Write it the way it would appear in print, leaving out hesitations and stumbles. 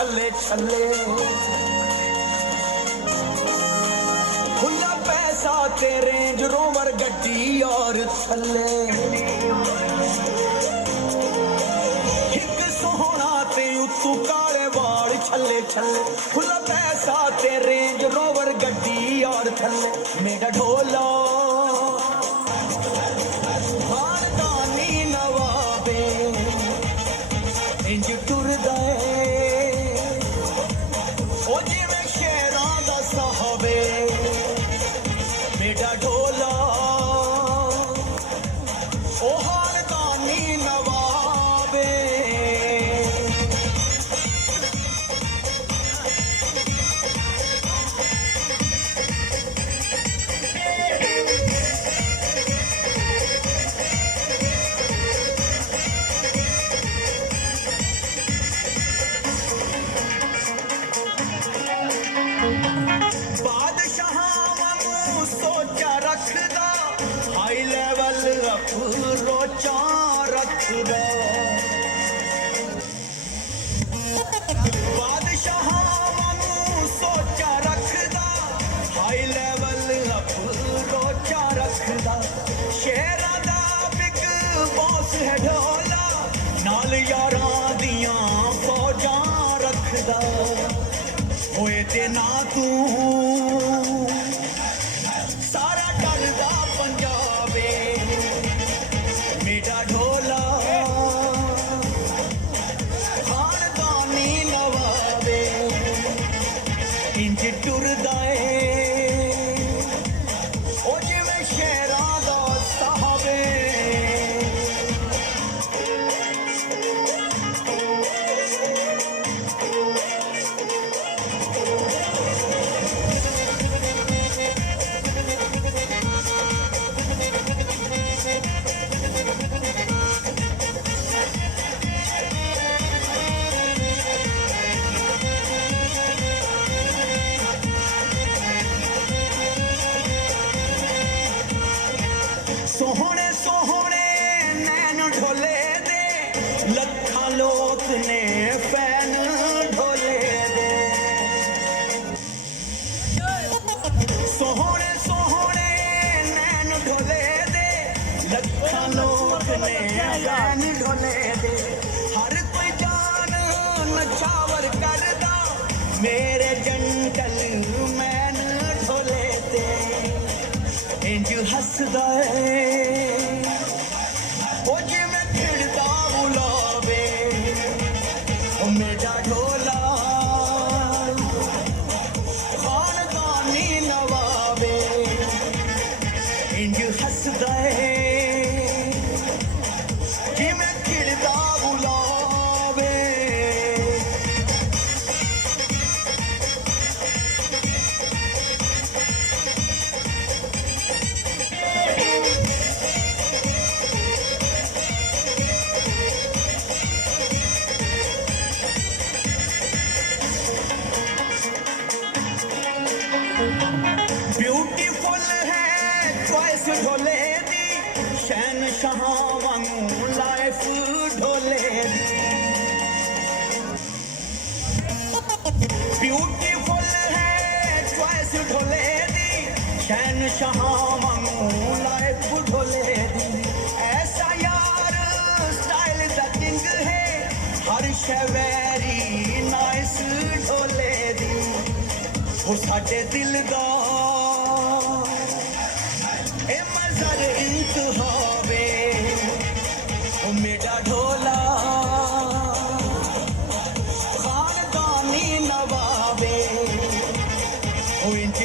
छले छले खुला पैसा ते रेंज रोवर गड्डी और थले एक सोहना ते उत्तू काले वाल छले छले खुला पैसा ते रेंज रोवर गड्डी और थले मेरा ढोला इंज टुरदा ओ जिवें शेरां दा साहबे मेरा ढोला ओ हालदानी नवाबे हाई लेवल अप्रोचा रखदा बादशाह वांगू सोचा रखदा हाई लेवल अप्रोचा रखदा शेरां दा बिग बॉस है ढोला नाल यारां दियां फौजां रखदा होए ते ना तू इंज टुरदा ओ जिवें शेरां दा साहबे सोहने सोहने नैन ढोले दे लखां लोक ने फैन ढोले दे सोहने सोहने नैन ढोले दे लखां लोक ने फैन ढोले दे हर कोई जान नछावर करदा मेरे जंटल मैन ढोले दे इंज हसदा ओ जिवें खिड़दा बुलावे ओ मेरा ढोला खानदानी नवाबे इंज हसदा जिवें खिड़दा बुलावे ब्यूटीफुल है चॉइस ढोले दी शहनशाह वांगू लाइफ ढोले दी ब्यूटीफुल है चॉइस ढोले दी शहनशाह वांगू लाइफ ढोले दी ऐसा यार स्टाइल दा किंग है हर शै वेरी नाइस ढोले दी वो साडे दिल दा ए मज़र इंतहावे ओ मेरा ढोला खानदानी नवाबे ओ इंज